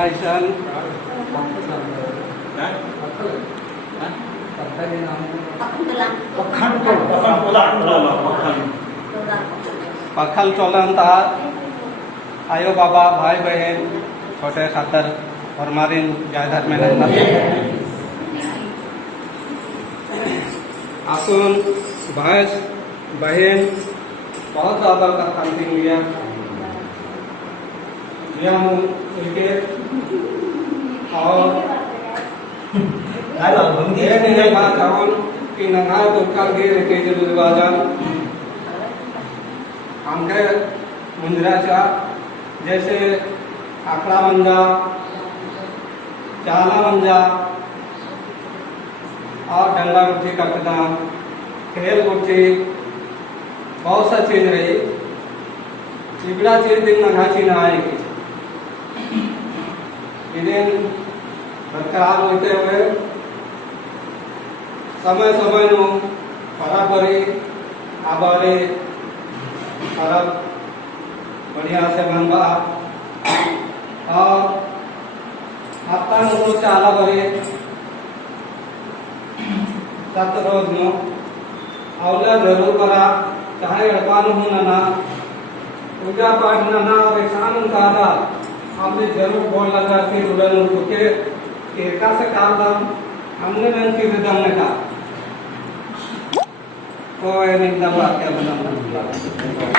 Aisyah Pakhal चौलंता आयो बाबा भाई बहन छोटे खातर और मारिन जायदाद में रहना आसुन भाई बहन बहुत ज़्यादा का खाती लिया और ये नहीं बात चाहूँ कि नंगा तो कल के रहते जरूर बाजार हमके मुंजरा जैसे आखड़ा मंजा चाला मंजा और डंडा गुट्ठी का कदम खेल गुट्ठी बहुत सा चीज रही चिबड़ा चीज दिन नंगा चीज आएगी दिन बरकरार होते हुए समय समय नो बराबरी आबारी सरब बढ़िया से बनवा और आता नो चाला बरे सत रोज नो अवला जरूर करा चाहे अड़पान हो ना पूजा पाठ ना और एहसान का हमने जरूर बोल लगा कि रुलन के केका से काम दाम हमने मन की दम ने का कोई नहीं दम क्या बना